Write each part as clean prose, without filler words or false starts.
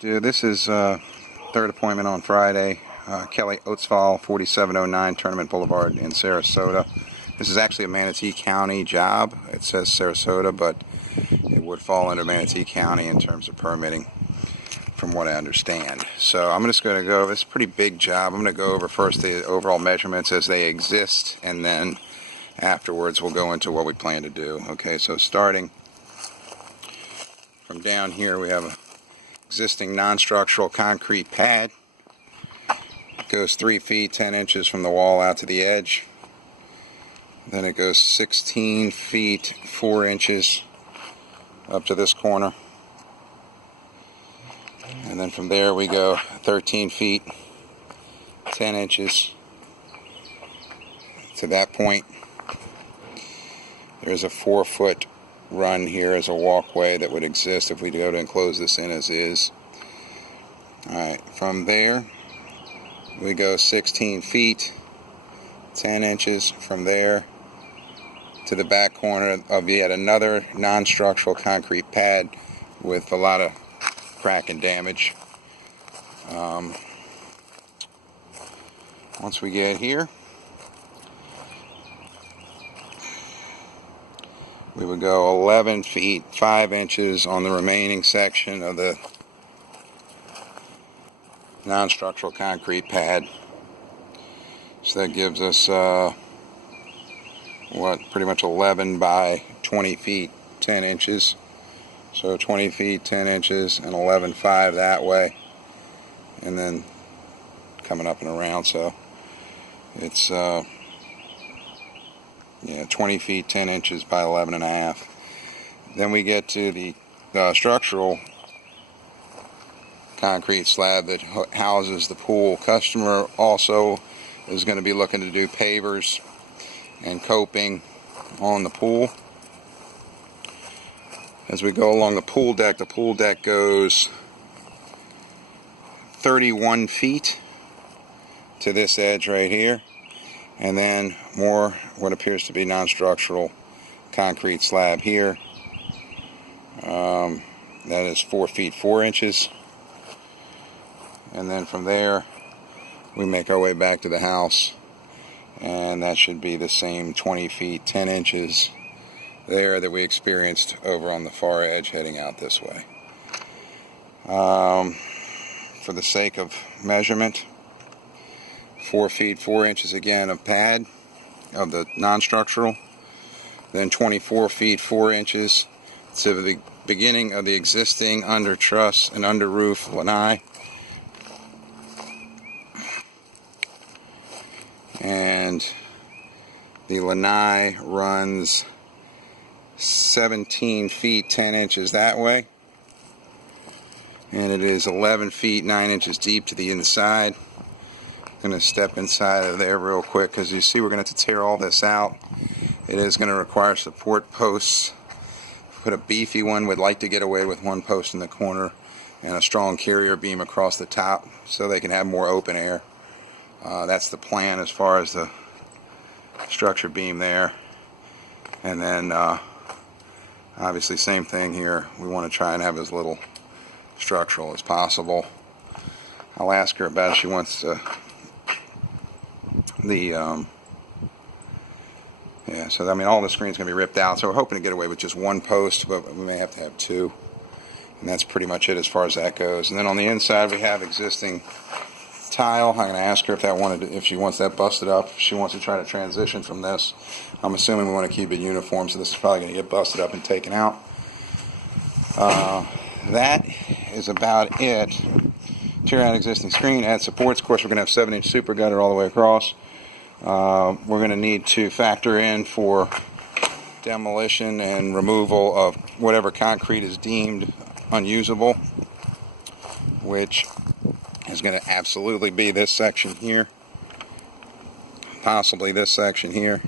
This is third appointment on Friday. Kelly Oatsvall, 4709 Tournament Boulevard in Sarasota. This is actually a Manatee County job. It says Sarasota, but it would fall under Manatee County in terms of permitting, from what I understand. So I'm just going to go over, it's a pretty big job. I'm going to go over first the overall measurements as they exist, and then afterwards we'll go into what we plan to do. Okay, so starting from down here, we have an existing non-structural concrete pad. It goes 3 feet 10 inches from the wall out to the edge. Then it goes 16 feet 4 inches up to this corner. And then from there we go 13 feet 10 inches to that point. There's a 4-foot run here as a walkway that would exist if we go to enclose this in as is. Alright, from there we go 16 feet 10 inches from there to the back corner of yet another non-structural concrete pad with a lot of crack and damage. Once we get here, we would go 11 feet 5 inches on the remaining section of the non-structural concrete pad. So that gives us pretty much 11 by 20 feet 10 inches. So 20 feet 10 inches and 11.5 that way, and then coming up and around. So it's 20 feet 10 inches by 11.5. Then we get to the structural concrete slab that houses the pool. Customer also is going to be looking to do pavers and coping on the pool. As we go along the pool deck goes 31 feet to this edge right here, and then more what appears to be non-structural concrete slab here. That is 4 feet 4 inches. And then from there we make our way back to the house, and that should be the same 20 feet 10 inches there that we experienced over on the far edge heading out this way. For the sake of measurement, 4 feet 4 inches again of pad of the non-structural, then 24 feet 4 inches to the beginning of the existing under truss and under roof lanai. And the lanai runs 17 feet 10 inches that way, and it is 11 feet 9 inches deep to the inside. I'm going to step inside of there real quick because you see we're going to have to tear all this out. It is going to require support posts. Put a beefy one, would like to get away with one post in the corner and a strong carrier beam across the top so they can have more open air. That's the plan as far as the structure beam there. And then obviously same thing here. We want to try and have as little structural as possible. I'll ask her about if she wants so I mean all the screen's going to be ripped out, so we're hoping to get away with just one post, but we may have to have two. And that's pretty much it as far as that goes. And then on the inside we have existing tile. I'm going to ask her if she wants that busted up, if she wants to try to transition from this. I'm assuming we want to keep it uniform, so this is probably going to get busted up and taken out. That is about it. Tear out existing screen, add supports. Of course, we're going to have 7-inch super gutter all the way across. We're going to need to factor in for demolition and removal of whatever concrete is deemed unusable, which is going to absolutely be this section here, possibly this section here.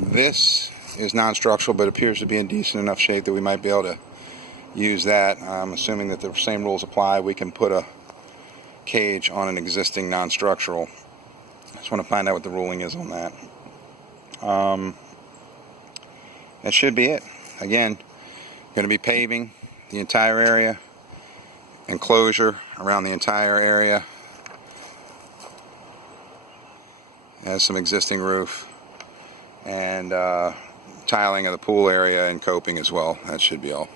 This is non-structural but appears to be in decent enough shape that we might be able to use that. I'm assuming that the same rules apply. We can put a cage on an existing non-structural. I just want to find out what the ruling is on that. That should be it. Again, going to be paving the entire area, enclosure around the entire area. Has some existing roof and tiling of the pool area and coping as well. That should be all.